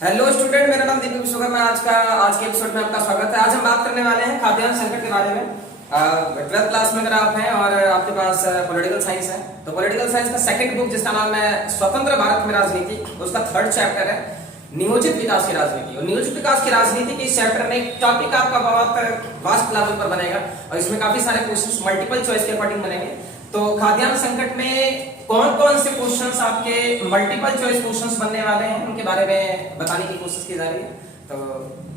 Hello student, मेरा नाम दीपक विश्वकर्मा। आज के एपिसोड में आपका स्वागत है। आज हम बात करने वाले हैं खाद्यान्न संकट के बारे में। 12th क्लास में अगर आप हैं और आपके पास पॉलिटिकल साइंस है तो पॉलिटिकल साइंस का सेकंड बुक जिसका नाम है स्वतंत्र भारत में राजनीति, उसका 3rd चैप्टर है नियोजित विकास की राजनीति। और नियोजित विकास की राजनीति के इस चैप्टर में एक टॉपिक आपका बहुत वास्ट लेवल पर बनेगा और इसमें काफी सारे क्वेश्चंस मल्टीपल चॉइस के अकॉर्डिंग बनेंगे। तो खाद्यान्न संकट में कौन कौन से क्वेश्चंस आपके मल्टीपल चॉइस क्वेश्चंस बनने वाले हैं उनके बारे में बताने की कोशिश की जा रही है। तो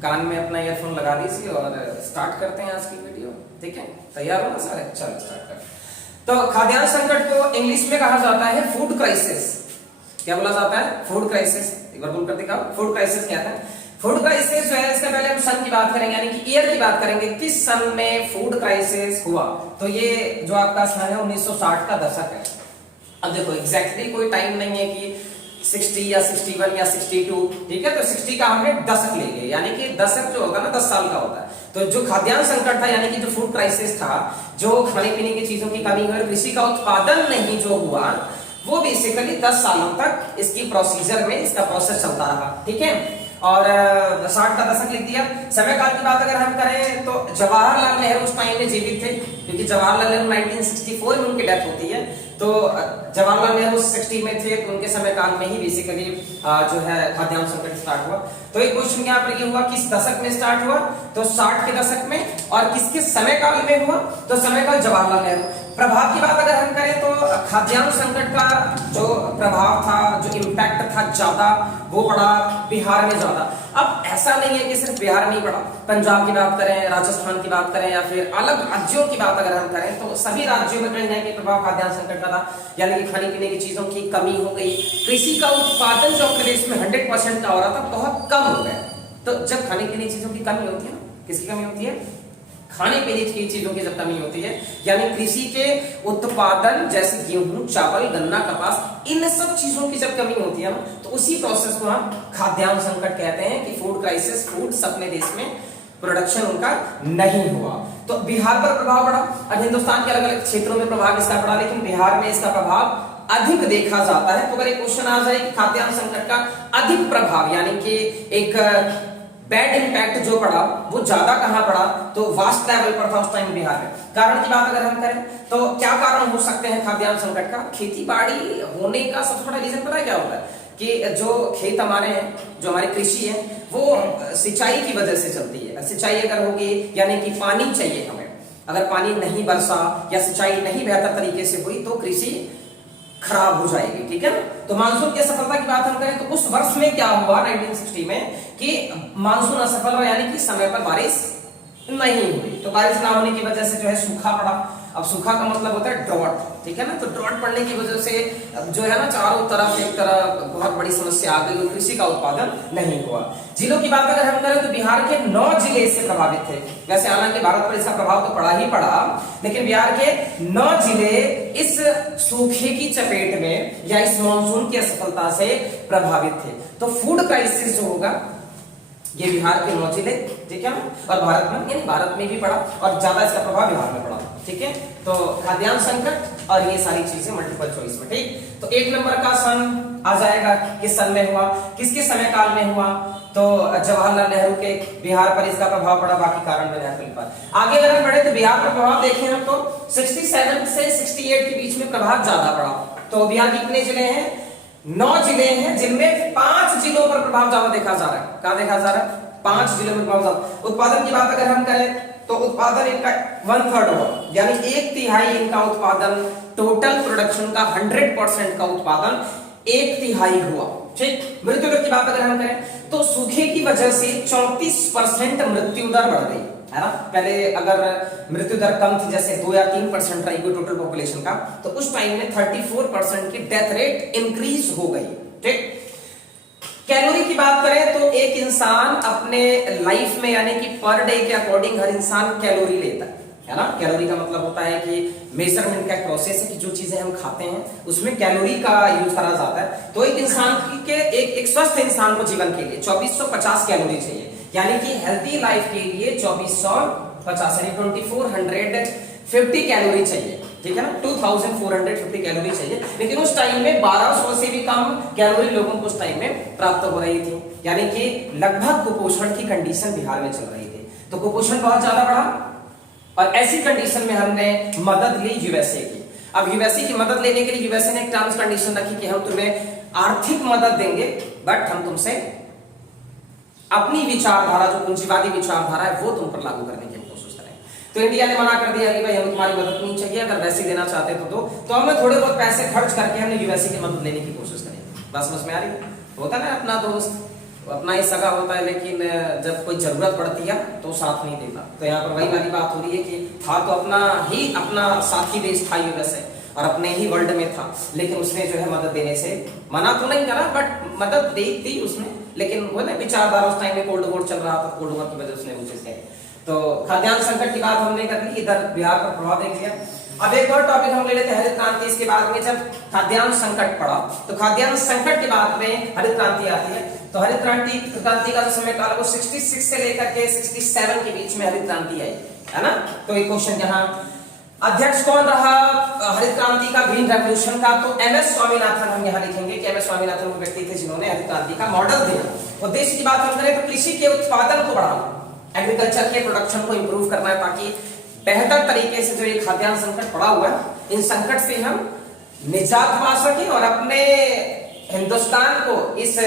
कान में अपना ईयरफोन लगा लीजिए और स्टार्ट करते हैं आज की वीडियो। ठीक है, तैयार हो ना सारे? चलो स्टार्ट करते हैं। तो खाद्यान्न संकट को इंग्लिश में कहा जाता है फूड क्राइसिस। क्या बोला जाता है? Food crisis. एक बार बोल कर दिखाओ, फूड क्राइसिस क्या है? फूड क्राइसिस जो है, इससे पहले हम सन की बात करेंगे, यानी कि ईयर की बात करेंगे, किस सन में फूड क्राइसिस हुआ। तो ये जो आपका सन है 1960 का दशक है। अब देखो एग्जैक्टली कोई टाइम नहीं है कि 60 या 61 या 62, ठीक है। तो 60 का हमने दशक ले लिया, यानी कि दशक जो होगा ना 10 साल का होता है। तो जो खाद्यान्न संकट था, यानी कि जो फूड क्राइसिस था, जो खाने पीने की चीजों की कमी हुई, कृषि का उत्पादन नहीं जो हुआ, वो बेसिकली 10 सालों तक इसकी प्रोसीजर में इसका प्रोसेस चलता रहा। ठीक है, और 60 का दशक लिख दिया। समय काल की बात अगर हम करें तो जवाहरलाल नेहरू उस टाइम में जीवित थे, क्योंकि जवाहरलाल नेहरू 1964 में उनकी डेथ होती है। तो जवाहरलाल नेहरू 60 में थे, तो उनके समय काल में ही बेसिकली जो है खाद्यान्न संकट स्टार्ट हुआ। तो एक क्वेश्चन यहाँ पर ये हुआ, किस दशक में स्टार्ट हुआ? तो 60 के दशक में। और किसके समय काल में हुआ? तो समय काल जवाहरलाल नेहरू। प्रभाव की बात अगर हम करें तो खाद्यान्न संकट का जो प्रभाव था, जो इम्पैक्ट था, ज्यादा वो पड़ा बिहार में ज्यादा। अब ऐसा नहीं है कि सिर्फ बिहार में ही पड़ा, पंजाब की बात करें, राजस्थान की बात करें, या फिर अलग राज्यों की बात अगर हम करें तो सभी राज्यों में कहीं ना कहीं प्रभाव खाद्यान्न संकट का था। यानी कि खाने पीने की चीजों की कमी हो गई, कृषि का उत्पादन जो प्रदेश में 100% का हो रहा था बहुत कम हो गया। तो जब खाने पीने की चीजों की कमी होती है ना, किसकी कमी होती है? खाने पीने की चीजों की जब कमी होती है, यानी कृषि के उत्पादन जैसे गेहूं, चावल, गन्ना, कपास, इन सब चीजों की जब कमी होती है ना, तो उसी प्रोसेस को हम खाद्यान्न संकट कहते हैं कि फूड क्राइसिस। फूड अपने देश में प्रोडक्शन उनका नहीं हुआ, तो बिहार पर प्रभाव पड़ा। अब हिंदुस्तान के अलग अलग क्षेत्रों में प्रभाव इसका पड़ा, लेकिन बिहार में इसका प्रभाव अधिक देखा जाता है। तो अगर एक क्वेश्चन आ जाए खाद्यान्न संकट का अधिक प्रभाव, यानी कि एक बैड इंपैक्ट जो पड़ा वो ज्यादा कहां पड़ा, तो वास्ट लेवल पर था उस टाइम बिहार में। कारण की बात अगर हम करें तो क्या कारण हो सकते हैं खाद्यान्न संकट का? खेती बाड़ी होने का सबसे बड़ा रीजन पता है क्या होता है? कि जो खेत हमारे हैं, जो हमारी कृषि है, वो सिंचाई की वजह से चलती है। सिंचाई अगर होगी, यानी कि पानी चाहिए हमें, अगर पानी नहीं बरसा या सिंचाई नहीं बेहतर तरीके से हुई तो कृषि खराब हो जाएगी। ठीक है ना? तो मानसून की असफलता की बात हम करें तो उस वर्ष में क्या हुआ 1960 में कि मानसून असफल हुआ, यानी कि समय पर बारिश नहीं हुई। तो बारिश ना होने की वजह से जो है सूखा पड़ा। अब सूखा का मतलब होता है ड्रॉट, ठीक है ना? तो ड्रॉट पड़ने की वजह से जो है ना चारों तरफ एक तरह बहुत बड़ी समस्या आ गई, कृषि का उत्पादन नहीं हुआ। जिलों की बात अगर हम करें तो बिहार के 9 जिले इससे प्रभावित थे। वैसे हालांकि भारत पर इसका प्रभाव तो पड़ा ही पड़ा, लेकिन बिहार के 9 जिले इस सूखे की चपेट में या इस मानसून की असफलता से प्रभावित थे। तो फूड क्राइसिस जो होगा ये बिहार के 9 जिले, ठीक है ना? और भारत में, यानी भारत में भी पड़ा और ज्यादा इसका प्रभाव बिहार में पड़ा। ठीक है, तो खाद्यान्न संकट और ये सारी चीजें मल्टीपल चॉइस में। ठीक, तो 1 नंबर का सन आ जाएगा, किस सन में हुआ, किसके समय काल में हुआ? तो जवाहरलाल नेहरू के बिहार पर इसका प्रभाव पड़ा, बाकी कारण मैंने आपको लिखा। आगे अगर हम बढ़े तो बिहार पर प्रभाव देखें हम तो 67 से 68 के बीच में प्रभाव ज्यादा पड़ा। तो बिहार के कितने जिले हैं? 9 जिले हैं, जिनमें 5 जिलों पर प्रभाव ज्यादा देखा जा रहा है। कहां देखा जा रहा है? 5 जिलों में प्रभाव ज्यादा। उत्पादन की बात अगर हम करें तो उत्पादन इनका 1/3 हुआ, यानी 1/3 इनका उत्पादन, टोटल प्रोडक्शन का 100% का उत्पादन 1/3 हुआ। ठीक, मृत्यु दर की बात अगर हम करें तो सूखे की वजह से 34% मृत्यु दर बढ़ गई, है ना? पहले अगर मृत्यु दर कम थी, जैसे 2 या 3% रही कोई टोटल पॉपुलेशन का, तो उस टाइम में 34% की डेथ रेट इंक्रीज हो गई। ठीक, कैलोरी की बात करें तो एक इंसान अपने लाइफ में, यानी कि पर डे के अकॉर्डिंग हर इंसान कैलोरी लेता है ना? कैलोरी का मतलब होता है कि मेजरमेंट का प्रोसेस है कि जो चीजें हम खाते हैं उसमें कैलोरी का यूज करा जाता है। तो एक इंसान के एक स्वस्थ इंसान को जीवन के लिए 2450 कैलोरी चाहिए, यानी कि हेल्थी लाइफ के लिए 2450 यानी 2450 कैलोरी चाहिए। ठीक है ना, 2450 कैलोरी चाहिए, लेकिन उस टाइम में 1200 से भी कम कैलोरी लोगों को उस टाइम में प्राप्त हो रही थी, यानी कि लगभग कुपोषण की कंडीशन बिहार में चल रही थी। तो कुपोषण बहुत ज्यादा बढ़ा और ऐसी कंडीशन में हमने मदद ली यूएसए की। अब यूएसए की मदद लेने के लिए यूएसए ने एक टर्म्स कंडीशन रखी कि हम तुम्हें आर्थिक मदद देंगे, बट हम तुमसे अपनी विचारधारा, जो पूंजीवादी विचारधारा है, वो तुम पर लागू करने की कोशिश करें। तो इंडिया ने मना कर दिया कि भाई हमें तुम्हारी मदद नहीं चाहिए, अगर वैसे देना चाहते तो हमें थोड़े बहुत पैसे खर्च करके हमने यूएसए की मदद लेने की कोशिश करी। बस समझ में आ रही है? होता ना अपना दोस्त, अपना ही सगा होता है, लेकिन जब कोई जरूरत पड़ती है तो साथ नहीं देता। तो यहाँ पर वही वाली बात हो रही है कि था तो अपना साथी देश था यूएसए और अपने ही वर्ल्ड में था, लेकिन उसने जो है मदद देने से मना तो नहीं करा, बट मदद दी उसने, लेकिन वो ना विचारधारा उस टाइम में कोल्ड वॉर चल रहा था, कोल्ड वॉर की वजह से उसने वो चीज कही। तो खाद्यान्न संकट की बात हमने कर ली, इधर बिहार पर प्रभाव देख लिया। अब एक और टॉपिक हम ले लेते हैं हरित क्रांति। इसके बाद में जब खाद्यान्न संकट पड़ा तो खाद्यान्न संकट के बाद में हरित क्रांति आती है। तो हरित क्रांति का जो समय काल वो 66 से लेकर के 67 के बीच में हरित क्रांति आई, है ना। तो एक क्वेश्चन यहाँ, अध्यक्ष कौन रहा हरित क्रांति का, ग्रीन रेवोल्यूशन का? तो एमएस स्वामीनाथन हम यहाँ लिखेंगे कि एमएस स्वामीनाथन वो व्यक्ति थे जिन्होंने हरित क्रांति का मॉडल दिया। उद्देश्य की बात हम करें तो कृषि के उत्पादन को बढ़ाना, एग्रीकल्चर के प्रोडक्शन को इंप्रूव करना है, ताकि बेहतर तरीके से जो ये खाद्यान्न संकट पड़ा हुआ है, इन संकट से हम निजात पा सके और अपने हिंदुस्तान को इस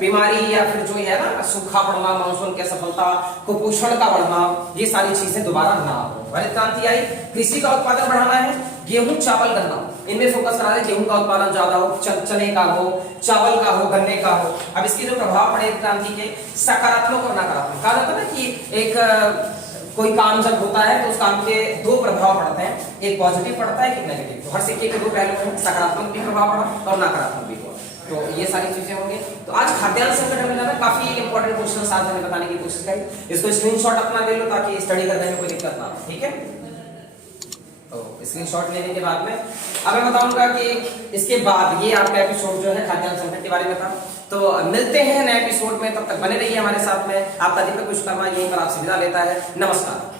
बीमारी या फिर जो है ना सूखा पड़ना, मानसून की असफलता, कुपोषण का बढ़ना, ये सारी चीजें दोबारा ना हो। हरित क्रांति आई, कृषि का उत्पादन बढ़ाना है, गेहूं, चावल, गन्ना, इनमें फोकस करा है। गेहूं का उत्पादन ज्यादा हो, चने का हो, चावल का हो, गन्ने का हो। अब इसके जो प्रभाव पड़े क्रांति के, सकारात्मक और नकारात्मक। कहा जाता है ना कि एक कोई काम जब होता है तो उस काम के दो प्रभाव पड़ते हैं, एक पॉजिटिव पड़ता है, एक नेगेटिव। तो हर सिक्के के दो पहलू हैं, सकारात्मक भी प्रभाव पड़ा और नकारात्मक भी हुआ। तो ये सारी चीजें होंगी। तो आज खाद्यान्न संकट हमें जाना, काफी इंपॉर्टेंट क्वेश्चन आज मैंने बताने की कोशिश करी। इसको स्क्रीनशॉट अपना ले लो ताकि स्टडी करने में कोई दिक्कत ना हो, ठीक है। तो स्क्रीनशॉट लेने के बाद में अब मैं बताऊंगा कि इसके बाद ये आपका एपिसोड जो है खाद्यान्न संकट के बारे में था। तो मिलते हैं नए एपिसोड में, तब तक बने रहिए हमारे साथ में। आपका दीपक विश्वकर्मा यहीं पर आपसे विदा लेता है। नमस्कार।